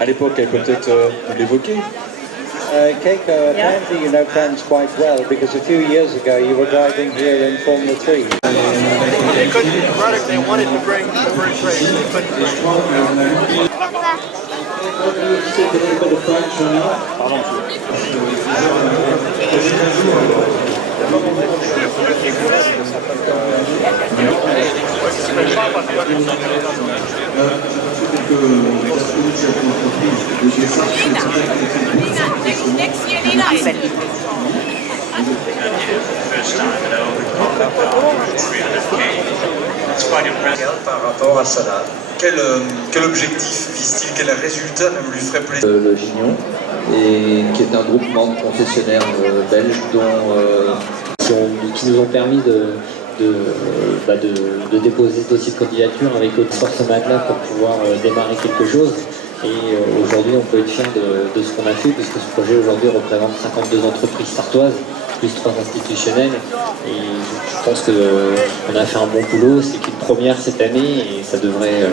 À l'époque, elle peut peut-être nous l'évoquer. Keiko, apparently you know Franz quite well because a few years ago you were driving here in Formula 3. They couldn't, the product they wanted to bring to the first race, they couldn't bring it. Par rapport à ça, quel objectif vise-t-il, quel résultat lui ferait plaisir? Le Gignon, et qui est un groupement de concessionnaires belges qui nous ont permis de déposer ce dossier de candidature avec notre force Magla pour pouvoir démarrer quelque chose. Et aujourd'hui, on peut être fier de ce qu'on a fait, puisque ce projet aujourd'hui représente 52 entreprises sartoises, plus 3 institutionnelles. Et je pense qu'on a fait un bon boulot, c'est qu'une première cette année et ça devrait...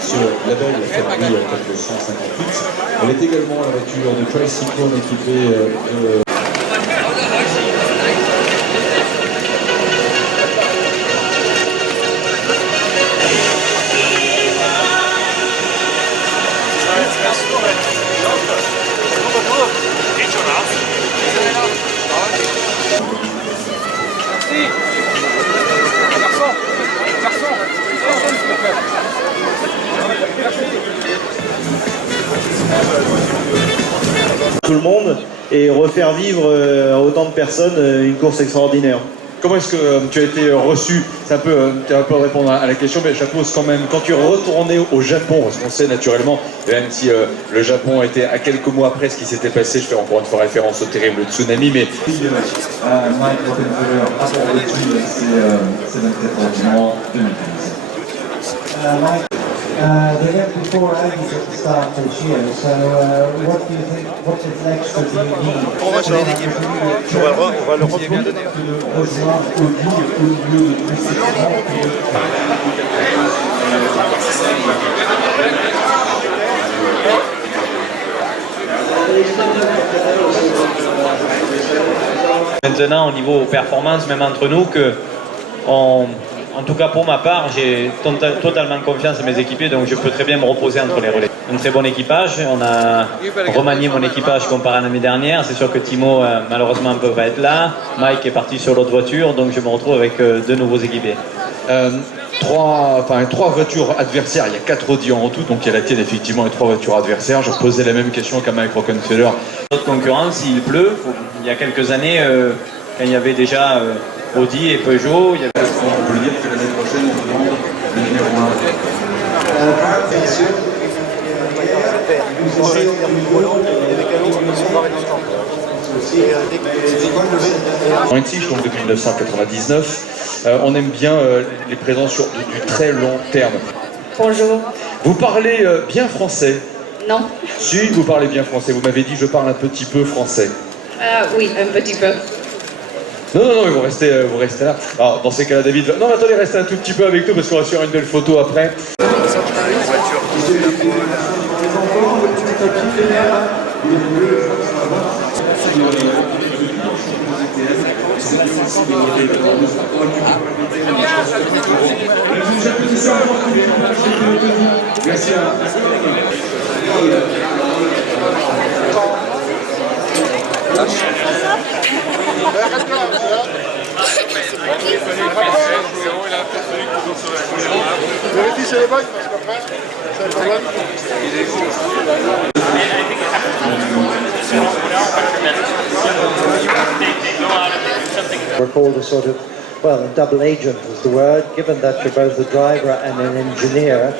Ce label Ferrari 458. Elle est également la voiture de Tricyclone équipée de... Tout le monde et refaire vivre à autant de personnes une course extraordinaire. Comment est-ce que tu as été reçu? Tu vas un peu répondre à la question, mais je la pose quand même. Quand tu es retourné au Japon, parce qu'on sait naturellement, même si le Japon était à quelques mois après ce qui s'était passé, je fais encore une fois référence au terrible tsunami, mais... Mike Rockefeller, après l'étude, c'est notre 2015. The year before I was at the start this year, so what do you think, what is next for the league? On va changer d'équipe. On va le retrouver. Maintenant, au niveau performance, même entre nous, en tout cas pour ma part, j'ai totalement confiance en mes équipiers, donc je peux très bien me reposer entre les relais. Un très bon équipage, on a remanié mon équipage comparé à l'année dernière. C'est sûr que Timo malheureusement ne peut pas être là, Mike est parti sur l'autre voiture, donc je me retrouve avec 2 nouveaux équipiers. Trois voitures adversaires, il y a 4 Audi en tout, donc il y a la tienne effectivement et 3 voitures adversaires. Je posais la même question qu'à Mike Rockefeller. Notre concurrence, il pleut, il y a quelques années, quand il y avait déjà Audi et Peugeot, il y avait... On peut le dire que l'année prochaine, on demande le numéro 1. Donc depuis 1999, on aime bien les présences sur du très long terme. Bonjour. Vous parlez bien français? Non. Si, vous parlez bien français. Vous m'avez dit je parle un petit peu français. Oui, un petit peu. Non, vous restez là. Alors, dans ces cas-là, David va... Non, mais attendez, restez un tout petit peu avec nous parce qu'on va se faire une belle photo après. Vérifiez les bagues parce qu'après, c'est un problème. We're called a sort of, well, a double agent is the word, given that you're both a driver and an engineer.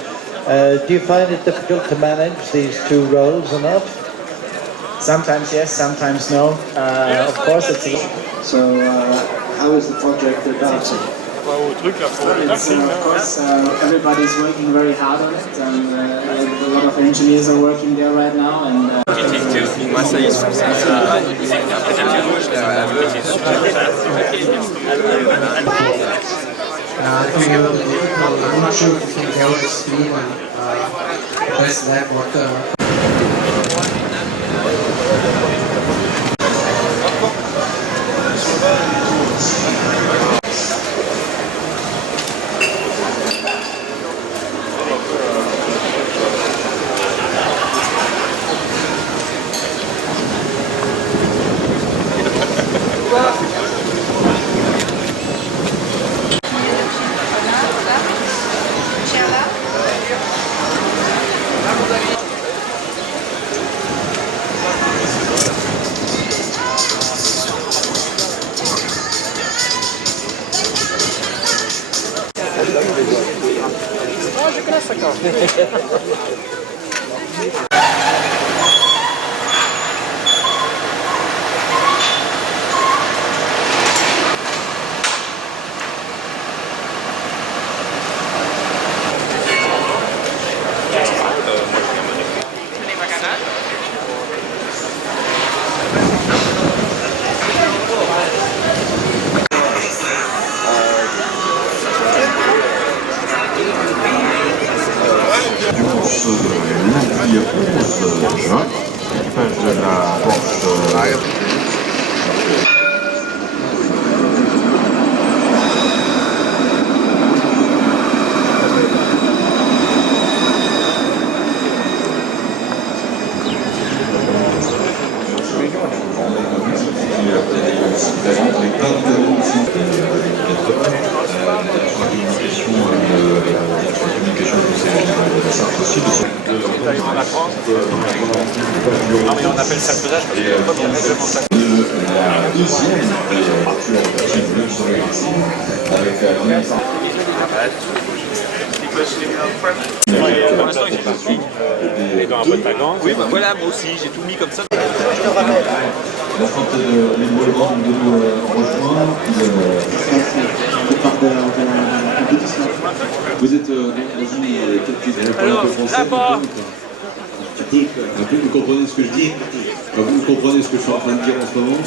Do you find it difficult to manage these 2 roles or not? Sometimes yes, sometimes no. Of course it's so. How is the project about? Of course, everybody's working very hard on it, and a lot of engineers are working there right now. And I'm not sure if you can tell the speed and best lap what lundi 11 juin, page de la Porsche. Non mais on appelle ça le pesage parce qu'il y a pas de réglementation. La deuxième Pour l'instant il est parti. Et dans un peu de vacances. Oui bah voilà moi aussi j'ai tout mis comme ça. La santé de l'évolution de rejoint. Vous êtes dans une quelques Alors là-bas. Vous comprenez ce que je dis? Vous comprenez ce que je suis en train de dire en ce moment?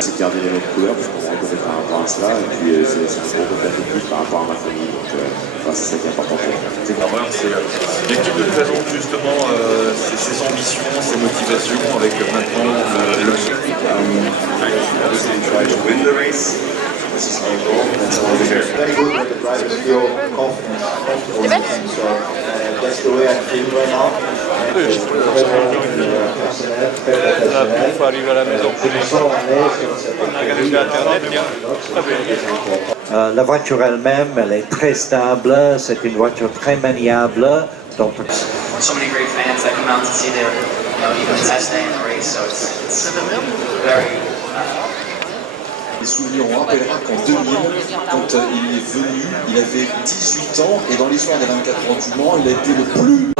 C'est garder les mêmes couleurs parce qu'on reconnaît par rapport à cela et puis c'est un gros un peu plus par rapport à ma famille donc c'est ça qui est important pour moi. L'équipe nous présente justement ses ambitions, ses motivations avec maintenant le Very good when the drivers feel confident. So that's the way I feel right now. La voiture elle-même, elle est très stable, c'est une voiture très maniable. Donc, so many great fans that come out to see their, even the test day in the race, so it's very. Les souvenirs, on rappellera qu'en 2000, quand il est venu, il avait 18 ans et dans l'histoire des 24 heures du Mans, il a été le plus...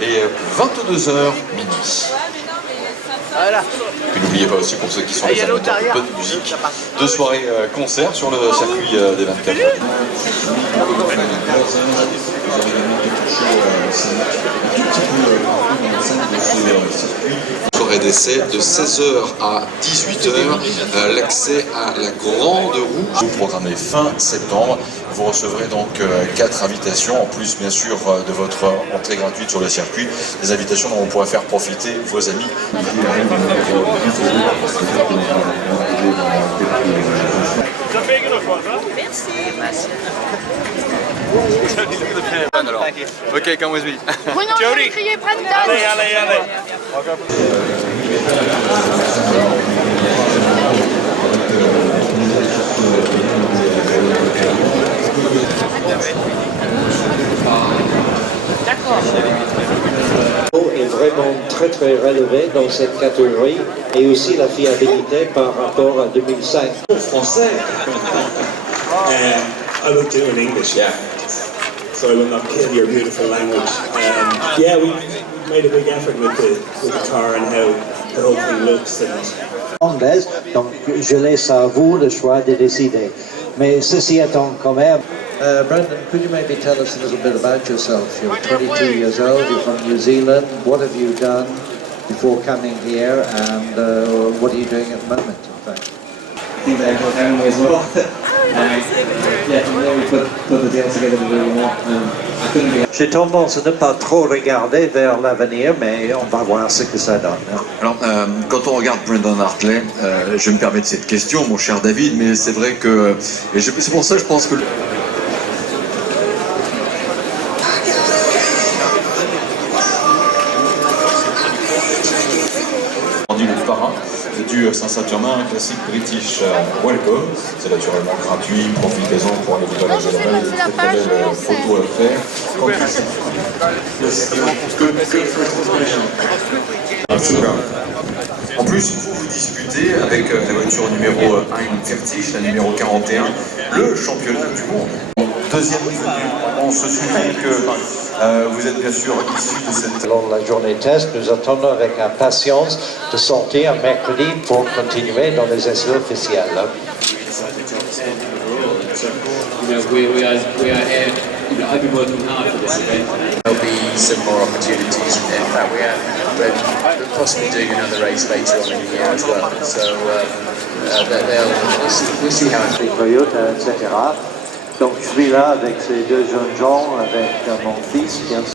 Et 22h minuit. Puis n'oubliez pas aussi pour ceux qui sont les amateurs de bonne musique, 2 soirées concerts sur le circuit des 24 heures. Soirée d'essai de 16h à 18h, l'accès à la grande roue. Vous programmez fin septembre. Vous recevrez donc 4 invitations, en plus bien sûr de votre entrée gratuite sur le circuit, des invitations dont vous pourrez faire profiter vos amis. Merci. Ok, come with me. Jody, criez Brandon. Allez. très très relevé dans cette catégorie et aussi la fiabilité par rapport à 2005. Français. I will do in English, yeah. So I will not kill your beautiful language. Yeah, we made a big effort with the car and how the whole thing looks. Anglaise, donc je laisse à vous le choix de décider. Mais ceci étant quand même. Brendan, could you maybe tell us a little bit about yourself? You're 22 years old, you're from New Zealand. What have you done before coming here, and what are you doing at the moment, in fact? I think that goes down as well. Yeah, we put the deal together to do more. I couldn't be. J'ai tendance à ne pas trop regarder vers l'avenir, mais on va voir ce que ça donne. Alors, quand on regarde Brendan Hartley, je me permets de cette question, mon cher David, mais c'est vrai que... c'est pour ça que je pense que... Le parrain du Saint-Germain, un classique British Welcome. C'est naturellement gratuit, profitez-en pour aller vous balader là-bas, il y a de très belles photos à faire. En plus, vous disputez avec la voiture numéro 41, la numéro 41, le championnat du monde. Deuxième venue, on se souvient que vous êtes bien sûr issu de cette... Lors de la journée test, nous attendons avec impatience de sortir mercredi pour continuer dans les essais officiels. We are here. I've been working hard for this event. There'll be some more opportunities. In fact, we're possibly doing another race later on in the year as well. So we'll see how it goes. Toyota, etc. Donc je suis là avec ces deux jeunes gens, avec mon fils, bien sûr.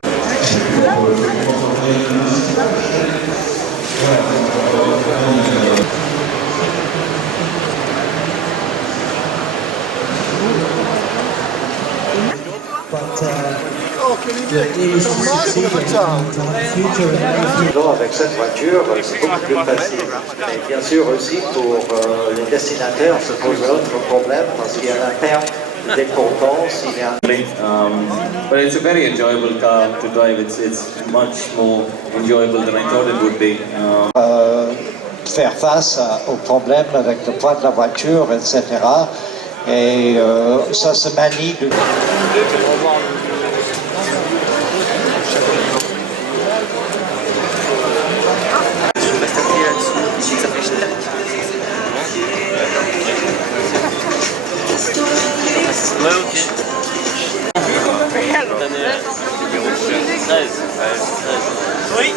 Avec cette voiture, c'est beaucoup plus facile. Mais bien sûr aussi pour les destinataires, se pose un autre problème parce qu'il y a la perte de dépendance. But it's a very enjoyable car to drive. It's much more enjoyable than I thought it would be. Faire face aux problèmes avec le poids de la voiture, etc. Et ça se manie de... Oui.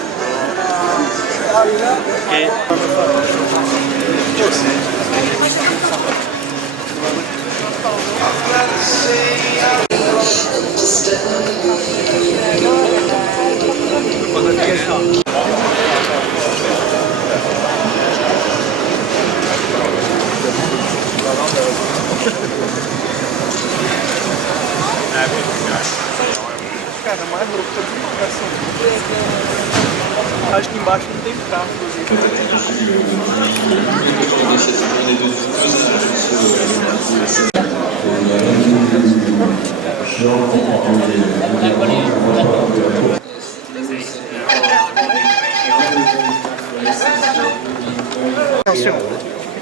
Cara, mais louco que a divulgação. Acho que embaixo não tem carro,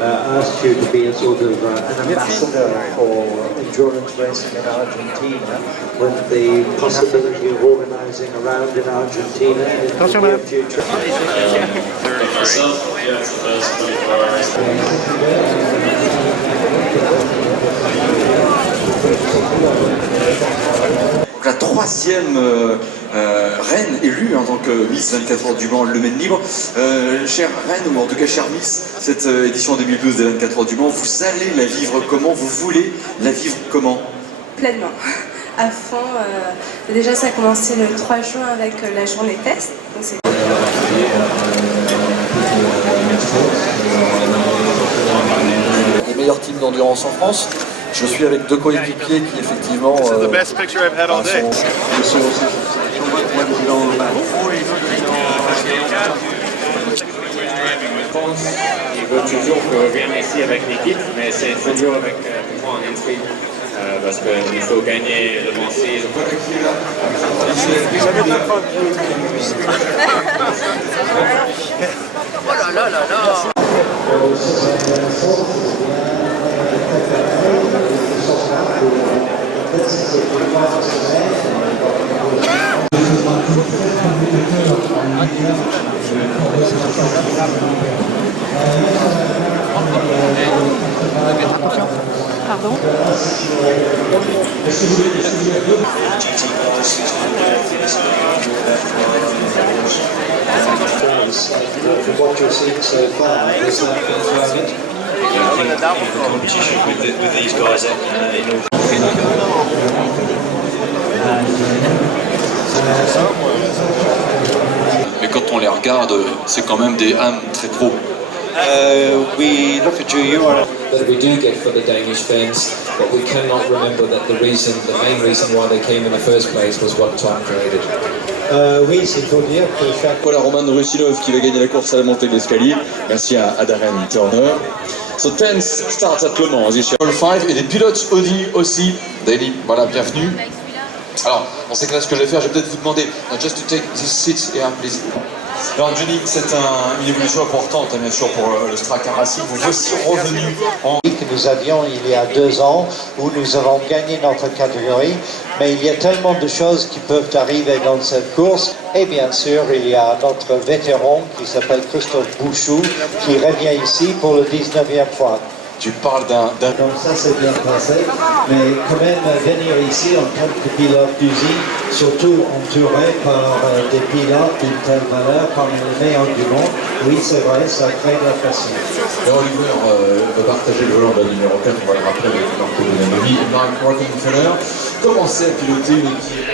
asked you to be a sort of an ambassador for endurance racing in Argentina, with the possibility of organising a round in Argentina in the near future. Donc la troisième reine élue en tant que Miss 24 heures du Mans Le Maine Libre. Chère reine, ou en tout cas chère Miss, cette édition 2012 des 24 heures du Mans, vous allez la vivre comment? Vous voulez la vivre comment? Pleinement, à fond. Déjà, ça a commencé le 3 juin avec la journée test. Donc c'est... Les meilleurs teams d'endurance en France. Je suis avec deux coéquipiers qui effectivement sont aussi. Il veut toujours que je revienne ici avec l'équipe, mais c'est toujours avec moi en inscrit. Parce qu'il faut gagner le Mans 6. là là là là. Pardon. What you're seeing so far, is that confirmed? Competition with these guys in all. Mais quand on les regarde, c'est quand même des âmes très pro. We look at you are... That we do get for the Danish fans, but we cannot remember that the main reason why they came in the first place was what Tom created. Oui, c'est pour dire que chaque... Voilà Roman Rusinov qui va gagner la course à la montée de l'escalier. Merci à Darren Turner. So 10 starts at Le Mans this year. 5 et des pilotes Audi aussi. Daily, voilà, bienvenue. Alors, on sait que là ce que je vais faire, je vais peut-être vous demander, just to take this seat here, please. Alors Johnny, c'est une évolution importante bien sûr pour le Straka Racing. Vous voici revenu en... que nous avions il y a 2 ans où nous avons gagné notre catégorie, mais il y a tellement de choses qui peuvent arriver dans cette course et bien sûr il y a notre vétéran qui s'appelle Christophe Bouchou qui revient ici pour le 19e fois. Tu parles d'un... Donc ça c'est bien passé, mais quand même venir ici en tant que pilote d'usine, surtout entouré par des pilotes d'une telle valeur parmi les meilleurs du monde, oui c'est vrai, ça crée de la pression. Et Oliver va partager le volant de la numéro 4, on va le rappeler avec Marco Donanovi et Mark Rockefeller. Commencer à piloter une équipe.